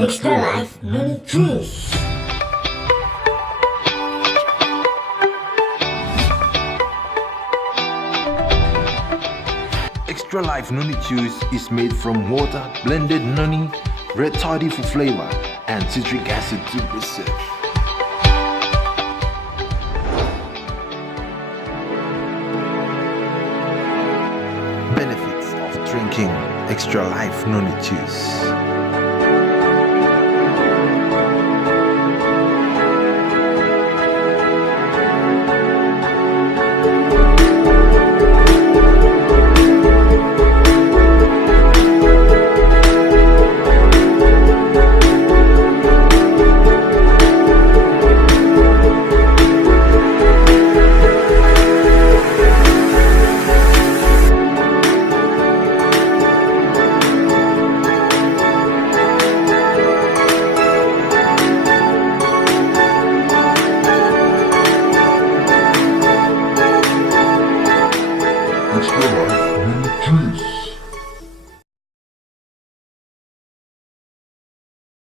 Extra Life Noni Juice. Extra Life Noni Juice is made from water, blended noni, red toddy for flavor, and citric acid to preserve. Benefits of drinking Extra Life Noni Juice.